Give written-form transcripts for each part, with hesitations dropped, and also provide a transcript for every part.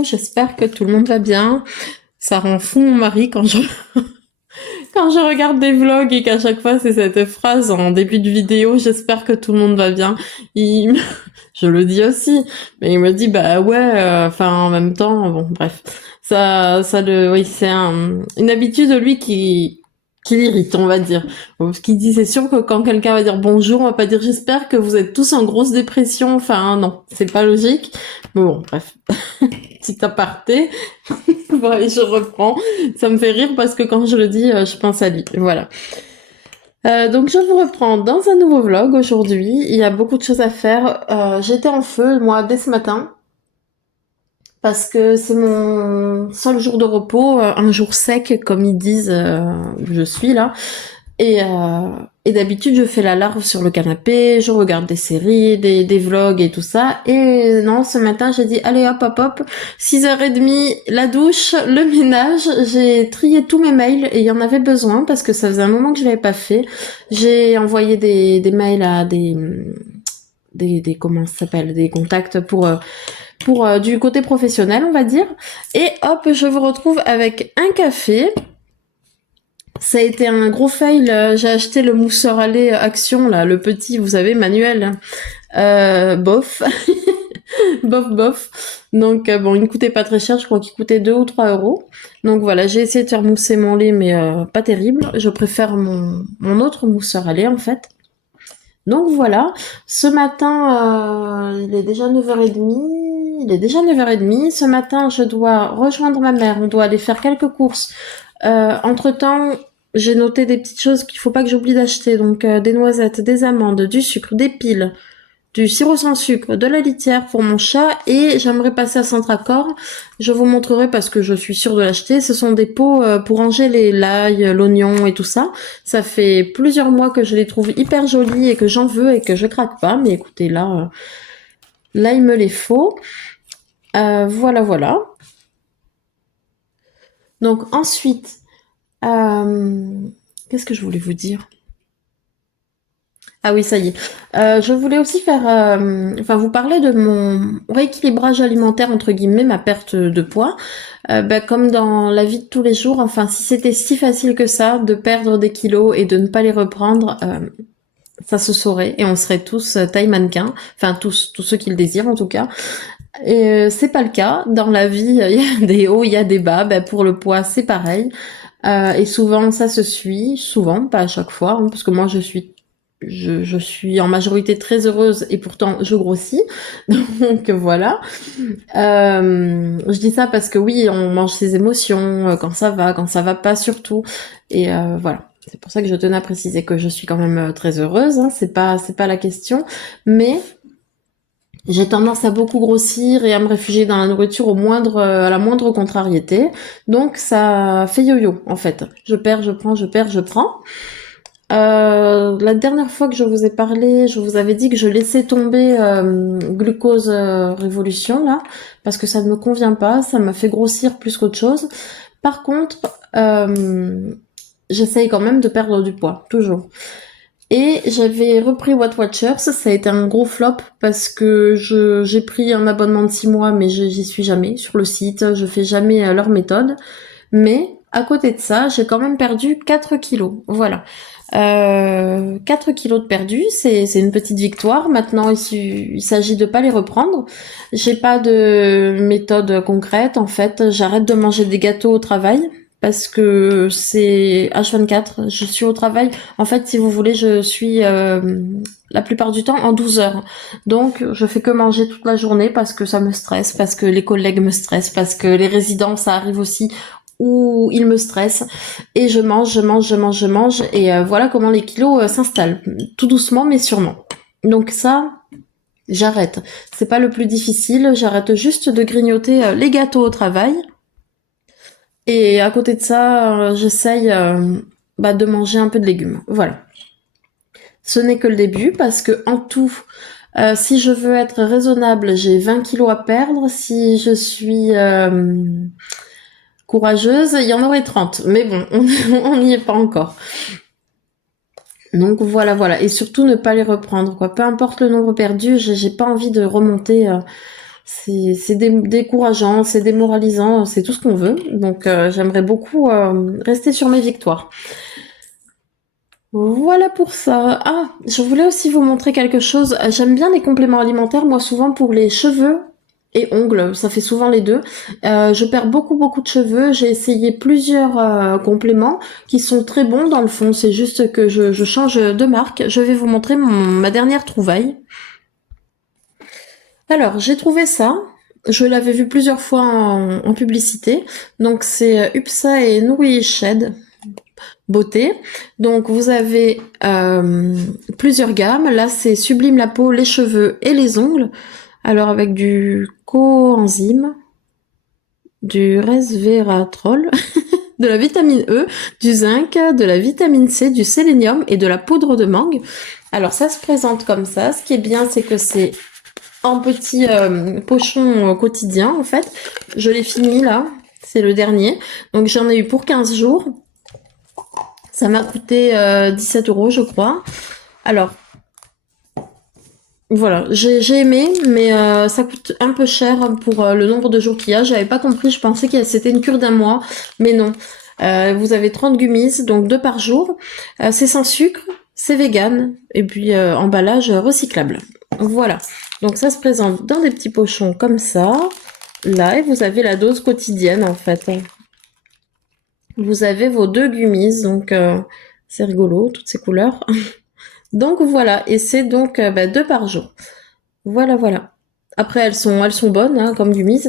coucou, j'espère que tout le monde va bien. Ça rend fou mon mari quand je quand je regarde des vlogs et qu'à chaque fois c'est cette phrase en début de vidéo, j'espère que tout le monde va bien. Il... Je le dis aussi, mais il me dit bah ouais, enfin en même temps, bon bref, oui c'est une habitude de lui qui l'irrite, on va dire. Ce qu'il dit, c'est sûr que quand quelqu'un va dire bonjour, on va pas dire j'espère que vous êtes tous en grosse dépression. Enfin non, c'est pas logique. Mais bon bref, petit aparté. Bon, allez, je reprends. Ça me fait rire parce que quand je le dis, je pense à lui. Voilà. Donc je vous reprends dans un nouveau vlog aujourd'hui. Il y a beaucoup de choses à faire. J'étais en feu, moi, dès ce matin. Parce que c'est mon seul jour de repos, un jour sec, comme ils disent, je suis là. Et, euh, et d'habitude, je fais la larve sur le canapé, je regarde des séries, des vlogs et tout ça. Et non, ce matin, j'ai dit, allez hop, hop, hop, 6h30, la douche, le ménage. J'ai trié tous mes mails et il y en avait besoin parce que ça faisait un moment que je l'avais pas fait. J'ai envoyé des mails à des comment ça s'appelle, des contacts pour du côté professionnel, on va dire. Et hop, je vous retrouve avec un café. Ça a été un gros fail. J'ai acheté le mousseur à lait Action, là, le petit, vous savez, manuel. Bof. Bof, bof. Donc, bon, il ne coûtait pas très cher. Je crois qu'il coûtait 2 ou 3 euros. Donc voilà, j'ai essayé de faire mousser mon lait, mais pas terrible. Je préfère mon autre mousseur à lait, en fait. Donc voilà, ce matin, il est déjà 9h30. Il est déjà 9h30. Ce matin, je dois rejoindre ma mère. On doit aller faire quelques courses. Entre-temps, j'ai noté des petites choses qu'il faut pas que j'oublie d'acheter. Donc des noisettes, des amandes, du sucre, des piles, du sirop sans sucre, de la litière pour mon chat. Et j'aimerais passer à Centracor. Je vous montrerai parce que je suis sûre de l'acheter. Ce sont des pots pour ranger l'ail, l'oignon et tout ça. Ça fait plusieurs mois que je les trouve hyper jolis et que j'en veux et que je craque pas. Mais écoutez, là il me les faut. Voilà, voilà. Donc ensuite, qu'est-ce que je voulais vous dire? Ah oui, ça y est. Je voulais aussi faire, vous parler de mon rééquilibrage alimentaire entre guillemets, ma perte de poids. Comme dans la vie de tous les jours, enfin, si c'était si facile que ça de perdre des kilos et de ne pas les reprendre, ça se saurait et on serait tous taille mannequin. Enfin, tous ceux qui le désirent en tout cas. Et c'est pas le cas. Dans la vie, il y a des hauts, il y a des bas. Pour le poids, c'est pareil. Et souvent, ça se suit. Souvent, pas à chaque fois, hein, parce que moi, je suis en majorité très heureuse et pourtant je grossis. Donc voilà. Je dis ça parce que oui, on mange ses émotions quand ça va pas surtout. Et voilà. C'est pour ça que je tenais à préciser que je suis quand même très heureuse. Hein. C'est pas la question. Mais j'ai tendance à beaucoup grossir et à me réfugier dans la nourriture à la moindre contrariété. Donc ça fait yo-yo en fait. Je perds, je prends, je perds, je prends. La dernière fois que je vous ai parlé, je vous avais dit que je laissais tomber glucose révolution là, parce que ça ne me convient pas, ça m'a fait grossir plus qu'autre chose. Par contre, j'essaye quand même de perdre du poids, toujours. Et j'avais repris What Watchers, ça a été un gros flop parce que j'ai pris un abonnement de 6 mois, mais j'y suis jamais sur le site, je fais jamais leur méthode. Mais à côté de ça, j'ai quand même perdu 4 kilos. Voilà. 4 kilos de perdu, c'est une petite victoire. Maintenant, il s'agit de pas les reprendre. J'ai pas de méthode concrète. En fait, j'arrête de manger des gâteaux au travail parce que c'est H24. Je suis au travail. En fait, si vous voulez, je suis la plupart du temps en 12 heures. Donc, je fais que manger toute la journée parce que ça me stresse, parce que les collègues me stressent, parce que les résidents, ça arrive aussi où ils me stressent et je mange et voilà comment les kilos s'installent tout doucement mais sûrement. Donc ça, j'arrête. C'est pas le plus difficile, j'arrête juste de grignoter les gâteaux au travail et à côté de ça, j'essaye de manger un peu de légumes. Voilà. Ce n'est que le début parce que en tout, si je veux être raisonnable, j'ai 20 kilos à perdre. Si je suis courageuse, il y en aurait 30. Mais bon, on n'y est pas encore. Donc voilà, voilà. Et surtout ne pas les reprendre, quoi. Peu importe le nombre perdu, j'ai pas envie de remonter. c'est décourageant, c'est démoralisant, c'est tout ce qu'on veut. Donc j'aimerais beaucoup rester sur mes victoires. Voilà pour ça. Ah, je voulais aussi vous montrer quelque chose. J'aime bien les compléments alimentaires, moi souvent pour les cheveux et ongles, ça fait souvent les deux. Je perds beaucoup de cheveux. J'ai essayé plusieurs compléments qui sont très bons dans le fond. C'est juste que je change de marque. Je vais vous montrer ma dernière trouvaille. Alors, j'ai trouvé ça. Je l'avais vu plusieurs fois en publicité. Donc c'est UPSA et Nourri-Shed Beauté. Donc vous avez plusieurs gammes. Là, c'est sublime la peau, les cheveux et les ongles. Alors avec du coenzyme, du resveratrol, de la vitamine E, du zinc, de la vitamine C, du sélénium et de la poudre de mangue. Alors ça se présente comme ça. Ce qui est bien, c'est que c'est en petit pochon quotidien en fait. Je l'ai fini là. C'est le dernier. Donc j'en ai eu pour 15 jours. Ça m'a coûté 17 € je crois. Alors, voilà, j'ai aimé, mais ça coûte un peu cher pour le nombre de jours qu'il y a. J'avais pas compris, je pensais que c'était une cure d'un mois, mais non. Vous avez 30 gummies, donc 2 par jour. C'est sans sucre, c'est vegan, et puis emballage recyclable. Voilà, donc ça se présente dans des petits pochons comme ça. Là, et vous avez la dose quotidienne en fait. Vous avez vos 2 gummies, donc c'est rigolo, toutes ces couleurs. Donc voilà, et c'est donc 2 par jour. Voilà. Après, elles sont bonnes, hein, comme gummies,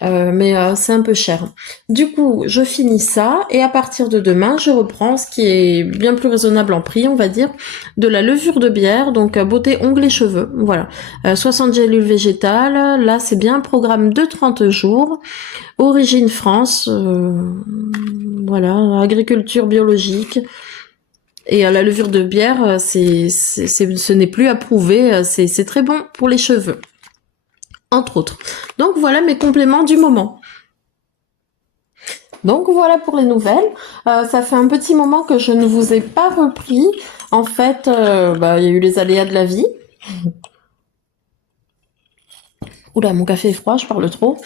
mais c'est un peu cher. Du coup, je finis ça, et à partir de demain, je reprends ce qui est bien plus raisonnable en prix, on va dire, de la levure de bière, donc beauté, ongles et cheveux. Voilà. 60 gélules végétales, là c'est bien un programme de 30 jours. Origine France, voilà, agriculture biologique. Et la levure de bière, ce n'est plus approuvé, c'est très bon pour les cheveux, entre autres. Donc voilà mes compléments du moment. Donc voilà pour les nouvelles. Ça fait un petit moment que je ne vous ai pas repris. En fait, il y a eu les aléas de la vie. Oula, mon café est froid, je parle trop.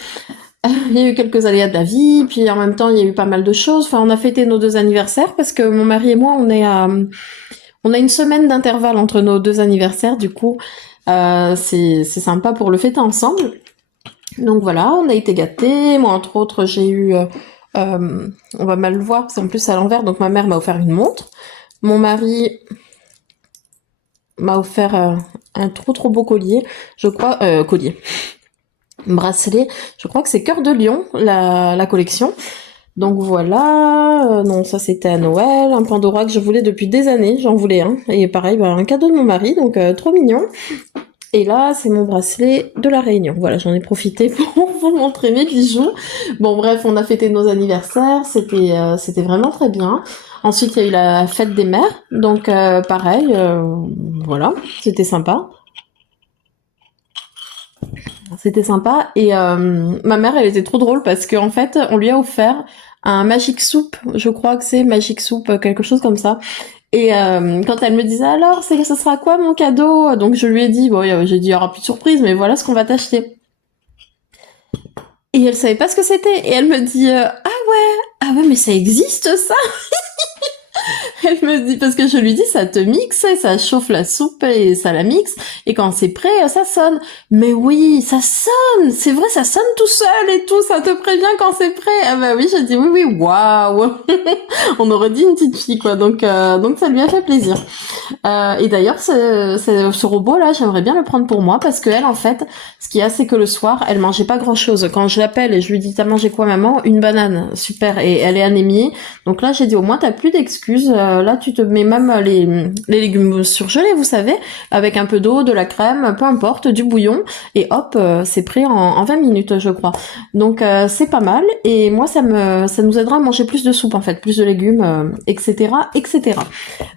Il y a eu quelques aléas de la vie, puis en même temps, il y a eu pas mal de choses. Enfin, on a fêté nos 2 anniversaires parce que mon mari et moi, on a une semaine d'intervalle entre nos 2 anniversaires. Du coup, c'est sympa pour le fêter ensemble. Donc voilà, on a été gâtés. Moi, entre autres, j'ai eu... on va mal le voir, c'est en plus à l'envers. Donc ma mère m'a offert une montre. Mon mari m'a offert un trop beau collier. Je crois... collier. Bracelet. Je crois que c'est Cœur de Lion, la collection. Donc voilà, non ça c'était à Noël, un Pandora que je voulais depuis des années, j'en voulais un, et pareil, un cadeau de mon mari, donc trop mignon. Et là c'est mon bracelet de la Réunion, voilà j'en ai profité pour vous montrer mes bijoux. Bon bref, on a fêté nos anniversaires, c'était vraiment très bien. Ensuite il y a eu la fête des mères, donc pareil, voilà, c'était sympa. C'était sympa et ma mère elle était trop drôle parce qu'en fait on lui a offert un Magic Soup, je crois que c'est Magic Soup, quelque chose comme ça. Et quand elle me disait alors ce sera quoi mon cadeau, donc je lui ai dit bon j'ai dit il y aura plus de surprise mais voilà ce qu'on va t'acheter. Et elle savait pas ce que c'était et elle me dit ah ouais mais ça existe ça. Elle me dit, parce que je lui dis, ça te mixe, ça chauffe la soupe et ça la mixe, et quand c'est prêt, ça sonne. Mais oui, ça sonne, c'est vrai, ça sonne tout seul et tout, ça te prévient quand c'est prêt. Ah bah oui, j'ai dit oui, waouh. On aurait dit une petite fille, quoi, donc ça lui a fait plaisir. Et d'ailleurs, ce robot-là, j'aimerais bien le prendre pour moi, parce qu'elle, en fait, ce qu'il y a, c'est que le soir, elle mangeait pas grand-chose. Quand je l'appelle et je lui dis, t'as mangé quoi, maman? Une banane. Super. Et elle est anémiée. Donc là, j'ai dit, au moins, t'as plus d'excuses. Là, tu te mets même les légumes surgelés, vous savez, avec un peu d'eau, de la crème, peu importe, du bouillon. Et hop, c'est prêt en 20 minutes, je crois. Donc, c'est pas mal. Et moi, ça nous aidera à manger plus de soupe, en fait, plus de légumes, etc., etc.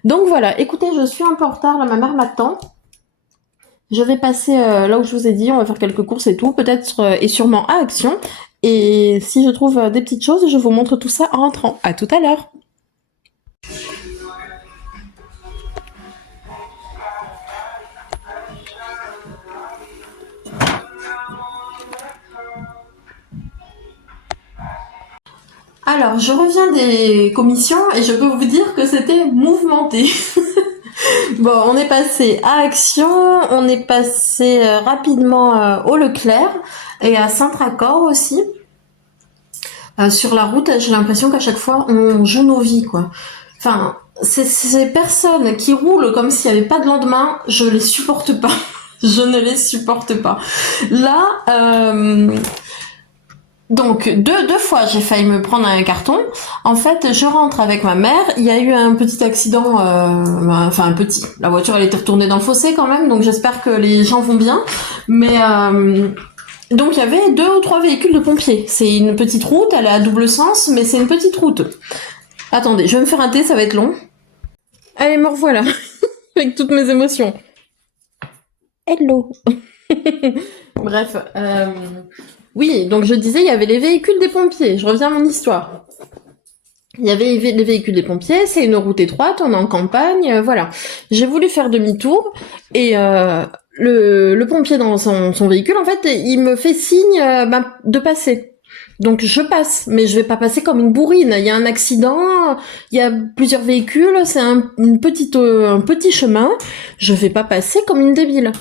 Donc voilà, écoutez, je suis un peu en retard, là ma mère m'attend. Je vais passer là où je vous ai dit, on va faire quelques courses et tout, peut-être et sûrement à Action. Et si je trouve des petites choses, je vous montre tout ça en rentrant. À tout à l'heure. Alors, je reviens des commissions et je peux vous dire que c'était mouvementé. Bon, on est passé à Action, on est passé rapidement au Leclerc et à Saint-Tracor aussi. Sur la route, j'ai l'impression qu'à chaque fois, on joue nos vies, quoi. Enfin, ces personnes qui roulent comme s'il n'y avait pas de lendemain, je les supporte pas. Je ne les supporte pas. Là, donc deux fois j'ai failli me prendre un carton. En fait, je rentre avec ma mère. Il y a eu un petit accident, enfin un petit. La voiture elle était retournée dans le fossé quand même, donc j'espère que les gens vont bien. Mais donc il y avait 2 ou 3 véhicules de pompiers. C'est une petite route, elle est à double sens, mais c'est une petite route. Attendez, je vais me faire un thé, ça va être long. Allez, me revoilà avec toutes mes émotions. Hello. Bref. Oui, donc je disais, il y avait les véhicules des pompiers. Je reviens à mon histoire. Il y avait les véhicules des pompiers, c'est une route étroite, on est en campagne, voilà. J'ai voulu faire demi-tour et le pompier dans son véhicule, en fait, il me fait signe de passer. Donc je passe, mais je vais pas passer comme une bourrine. Il y a un accident, il y a plusieurs véhicules, c'est un petit chemin. Je vais pas passer comme une débile.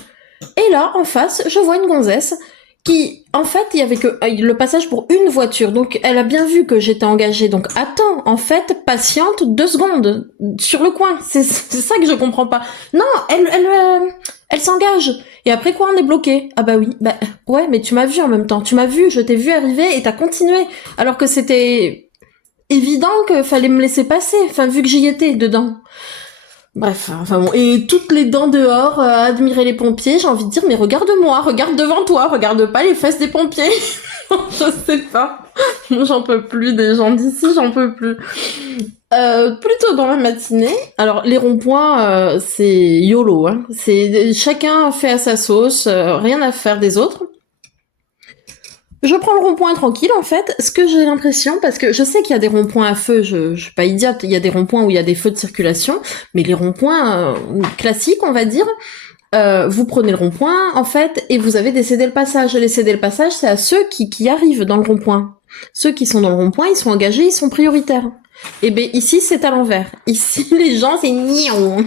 Et là, en face, je vois une gonzesse qui, en fait, il y avait que le passage pour une voiture. Donc, elle a bien vu que j'étais engagée. Donc, attends, en fait, patiente 2 secondes sur le coin. C'est ça que je comprends pas. Non, elle s'engage. Et après quoi, on est bloqué. Ah bah oui, bah ouais, mais tu m'as vu en même temps. Tu m'as vu, je t'ai vu arriver et t'as continué. Alors que c'était évident qu'il fallait me laisser passer. Enfin, vu que j'y étais dedans. Bref, enfin bon, et toutes les dents dehors, à admirer les pompiers, j'ai envie de dire, mais regarde-moi, regarde devant toi, regarde pas les fesses des pompiers. Je sais pas. J'en peux plus des gens d'ici, j'en peux plus. Plutôt dans la matinée. Alors, les ronds-points, c'est YOLO, hein. C'est, chacun fait à sa sauce, rien à faire des autres. Je prends le rond-point tranquille, en fait. Ce que j'ai l'impression, parce que je sais qu'il y a des ronds-points à feu, je suis pas idiote, il y a des ronds-points où il y a des feux de circulation, mais les ronds-points classiques, on va dire, vous prenez le rond-point, en fait, et vous avez des cédés-le-passage. Les cédés-le-passage, c'est à ceux qui arrivent dans le rond-point. Ceux qui sont dans le rond-point, ils sont engagés, ils sont prioritaires. Et ben ici, c'est à l'envers. Ici, les gens, c'est nion.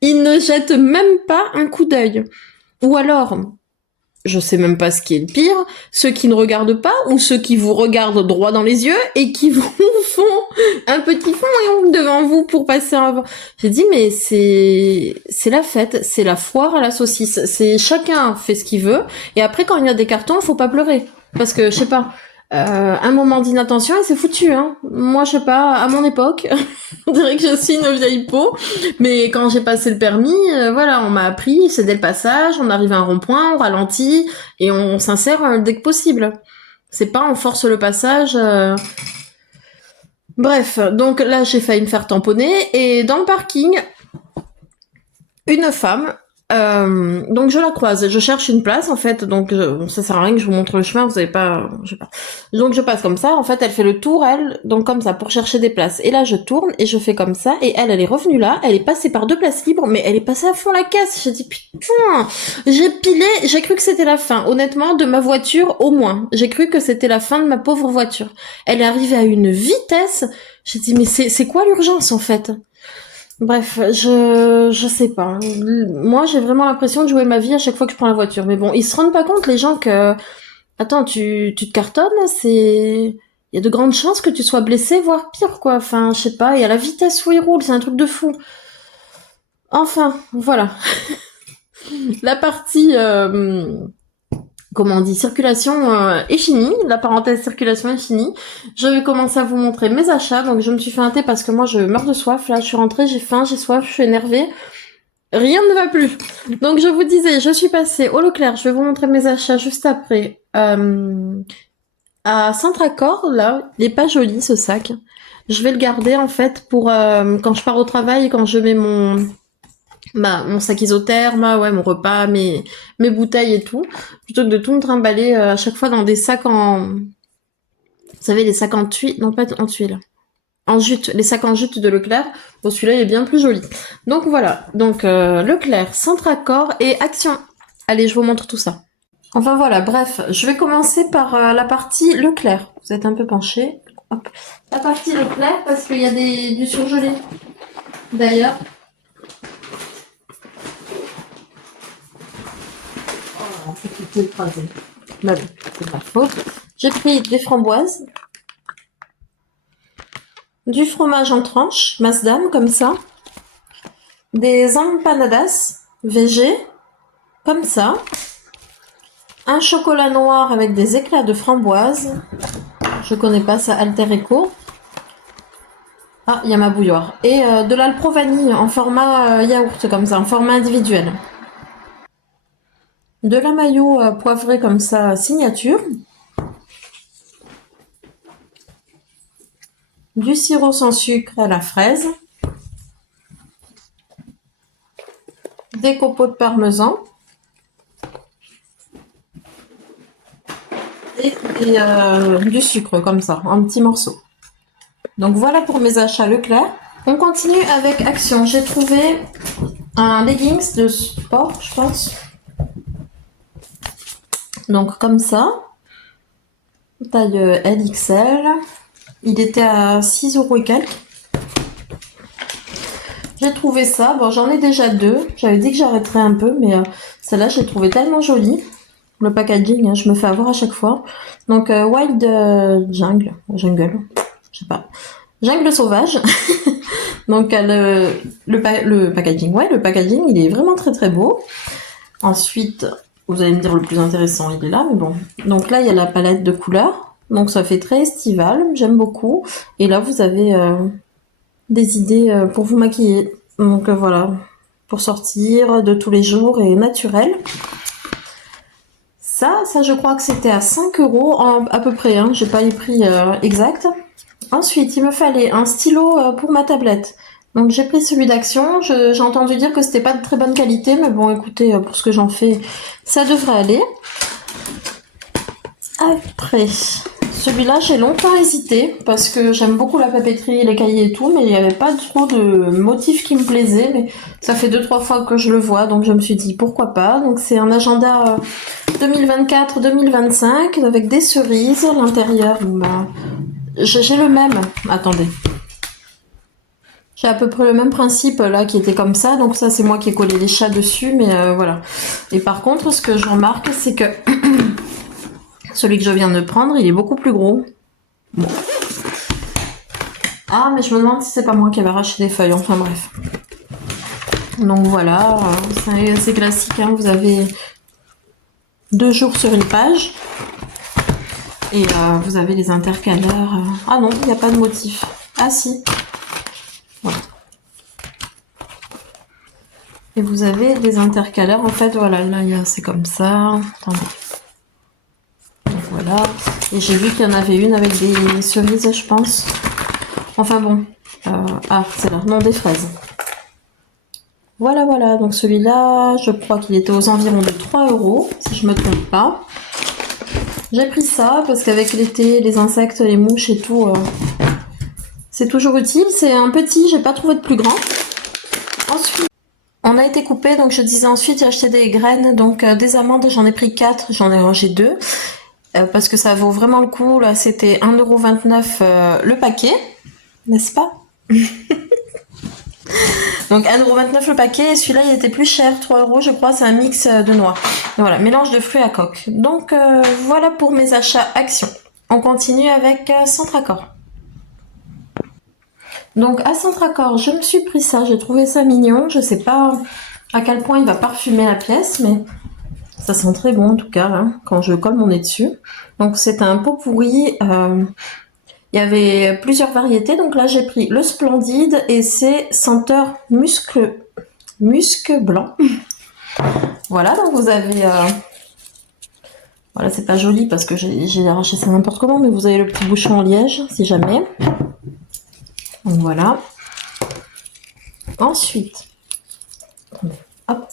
Ils ne jettent même pas un coup d'œil. Ou alors, je sais même pas ce qui est le pire, ceux qui ne regardent pas ou ceux qui vous regardent droit dans les yeux et qui vous font un petit fond devant vous pour passer avant. J'ai dit mais c'est la fête, c'est la foire à la saucisse, c'est chacun fait ce qu'il veut et après quand il y a des cartons, faut pas pleurer parce que je sais pas. Un moment d'inattention et c'est foutu, hein. Moi, je sais pas, à mon époque, on dirait que je suis une vieille peau, mais quand j'ai passé le permis, voilà, on m'a appris, c'est dès le passage, on arrive à un rond-point, on ralentit et on s'insère dès que possible. C'est pas on force le passage. Bref, donc là, j'ai failli me faire tamponner et dans le parking, une femme. Donc je la croise, je cherche une place en fait, donc ça sert à rien que je vous montre le chemin, vous savez pas, je sais pas. Donc je passe comme ça, en fait elle fait le tour elle, donc comme ça pour chercher des places. Et là je tourne et je fais comme ça et elle est revenue là, elle est passée par 2 places libres, mais elle est passée à fond la caisse. J'ai dit putain, j'ai pilé, j'ai cru que c'était la fin, honnêtement de ma voiture au moins. J'ai cru que c'était la fin de ma pauvre voiture. Elle est arrivée à une vitesse, j'ai dit mais c'est quoi l'urgence en fait? Bref, je sais pas. Moi, j'ai vraiment l'impression de jouer ma vie à chaque fois que je prends la voiture. Mais bon, ils se rendent pas compte, les gens, que... Attends, tu te cartonnes, c'est... Il y a de grandes chances que tu sois blessé, voire pire, quoi. Enfin, je sais pas, et à la vitesse où ils roulent, c'est un truc de fou. Enfin, voilà. La partie... comment on dit, circulation est finie, la parenthèse circulation est finie. Je vais commencer à vous montrer mes achats, donc je me suis fait un thé parce que moi je meurs de soif, là je suis rentrée, j'ai faim, j'ai soif, je suis énervée, rien ne va plus. Donc je vous disais, je suis passée au Leclerc, je vais vous montrer mes achats juste après. À Saint-Tracor, là, il est pas joli ce sac. Je vais le garder en fait pour quand je pars au travail, quand je mets mon sac isotherme, ouais, mon repas, mes bouteilles et tout, plutôt que de tout me trimballer à chaque fois dans des sacs vous savez, les sacs en tuile, non pas en tuile, en jute, les sacs en jute de Leclerc. Bon, celui-là il est bien plus joli. Donc voilà, donc Leclerc, Saint-Tracor et Action. Allez, je vous montre tout ça. Enfin voilà, bref, je vais commencer par la partie Leclerc. Vous êtes un peu penché. Hop. La partie Leclerc parce qu'il y a du surgelé. D'ailleurs. Oh, c'est tout écrasé. Bah oui, c'est de ma faute. J'ai pris des framboises, du fromage en tranches, Masdam, comme ça, des empanadas végé, comme ça, un chocolat noir avec des éclats de framboise. Je connais pas ça, Alter Eco. Ah, il y a ma bouilloire. Et de l'alpro vanille en format yaourt, comme ça, en format individuel. De la mayo poivrée comme ça, signature. Du sirop sans sucre à la fraise. Des copeaux de parmesan. Et du sucre comme ça, en petits morceaux. Donc voilà pour mes achats Leclerc. On continue avec Action. J'ai trouvé un leggings de sport, je pense. Donc comme ça, taille LXL. Il était à 6 € et quelques. J'ai trouvé ça. Bon, j'en ai déjà deux. J'avais dit que j'arrêterais un peu, mais celle-là, je l'ai trouvée tellement jolie. Le packaging, hein, je me fais avoir à chaque fois. Donc Wild Jungle, je sais pas. Jungle sauvage. Donc le packaging, ouais, le packaging, il est vraiment très très beau. Ensuite, vous allez me dire le plus intéressant, il est là, mais bon. Donc là, il y a la palette de couleurs. Donc ça fait très estival, j'aime beaucoup. Et là, vous avez des idées pour vous maquiller. Donc voilà, pour sortir de tous les jours et naturel. Ça, je crois que c'était à 5 € à peu près, hein. J'ai pas les prix exacts. Ensuite, il me fallait un stylo pour ma tablette. Donc j'ai pris celui d'Action. J'ai entendu dire que c'était pas de très bonne qualité, mais bon, écoutez, pour ce que j'en fais, ça devrait aller. Après, celui-là, j'ai longtemps hésité parce que j'aime beaucoup la papeterie, les cahiers et tout, mais il n'y avait pas trop de motifs qui me plaisaient. Mais ça fait 2-3 fois que je le vois, donc je me suis dit pourquoi pas. Donc c'est un agenda 2024-2025 avec des cerises à l'intérieur. Bah, j'ai le même. Attendez. J'ai à peu près le même principe là qui était comme ça. Donc ça, c'est moi qui ai collé les chats dessus, mais voilà. Et par contre, ce que je remarque, c'est que celui que je viens de prendre, il est beaucoup plus gros. Bon. Ah, mais je me demande si c'est pas moi qui avais arraché des feuilles. Enfin bref. Donc voilà, c'est classique. Hein. Vous avez 2 jours sur une page. Et vous avez les intercalaires. Ah non, il n'y a pas de motif. Ah si. Voilà. Et vous avez des intercalaires. En fait, voilà, là, c'est comme ça. Attendez. Donc, voilà. Et j'ai vu qu'il y en avait une avec des cerises, je pense. Enfin bon. Ah, c'est là. Non, des fraises. Voilà, voilà. Donc celui-là, je crois qu'il était aux environs de 3 €, si je me trompe pas. J'ai pris ça parce qu'avec l'été, les insectes, les mouches et tout, c'est toujours utile. C'est un petit, j'ai pas trouvé de plus grand. Ensuite, on a été coupé, donc je disais ensuite, j'ai acheté des graines, donc des amandes, j'en ai pris 4, j'en ai rangé 2. Parce que ça vaut vraiment le coup. Là, c'était 1,29 € le paquet, n'est-ce pas? Donc 1,29 € le paquet, et celui-là il était plus cher, 3 € je crois, c'est un mix de noix. Voilà, mélange de fruits à coque. Donc voilà pour mes achats Action. On continue avec Centracor. Donc à Centracor, je me suis pris ça, j'ai trouvé ça mignon. Je sais pas à quel point il va parfumer la pièce, mais ça sent très bon en tout cas, hein, quand je colle mon nez dessus. Donc c'est un pot pourri. Il y avait plusieurs variétés, donc là j'ai pris le Splendide et c'est senteur musc blanc. Voilà, donc vous avez... Voilà, c'est pas joli parce que j'ai arraché ça n'importe comment, mais vous avez le petit bouchon en liège, si jamais. Donc voilà. Ensuite, hop,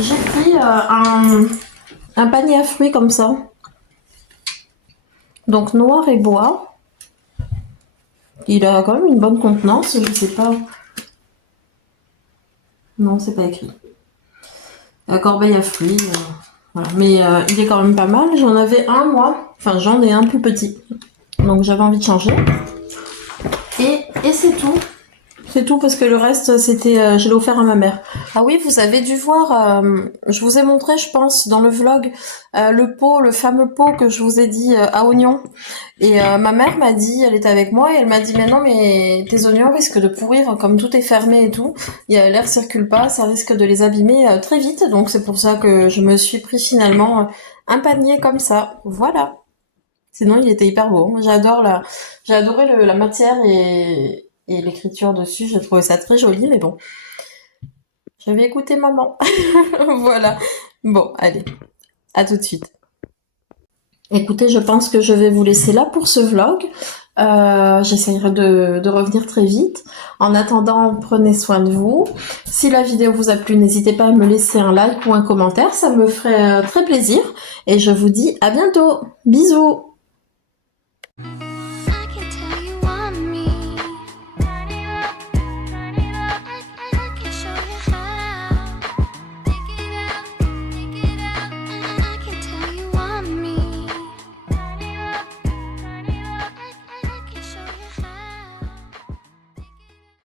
j'ai pris un panier à fruits comme ça. Donc noir et bois. Il a quand même une bonne contenance, je sais pas. Non, c'est pas écrit. La corbeille à fruits. Voilà. Mais il est quand même pas mal. J'en avais un, moi. Enfin, j'en ai un plus petit. Donc j'avais envie de changer. Et c'est tout. C'est tout parce que le reste, c'était, je l'ai offert à ma mère. Ah oui, vous avez dû voir, je vous ai montré, je pense, dans le vlog, le pot, le fameux pot que je vous ai dit à oignons. Et ma mère m'a dit, elle était avec moi, et elle m'a dit, mais non, mais tes oignons risquent de pourrir, comme tout est fermé et tout. L'air circule pas, ça risque de les abîmer très vite. Donc c'est pour ça que je me suis pris finalement un panier comme ça. Voilà. Sinon, il était hyper beau. J'ai adoré la matière et l'écriture dessus. J'ai trouvé ça très joli, mais bon. J'avais écouté maman. Voilà. Bon, allez. À tout de suite. Écoutez, je pense que je vais vous laisser là pour ce vlog. J'essayerai de revenir très vite. En attendant, prenez soin de vous. Si la vidéo vous a plu, n'hésitez pas à me laisser un like ou un commentaire. Ça me ferait très plaisir. Et je vous dis à bientôt. Bisous.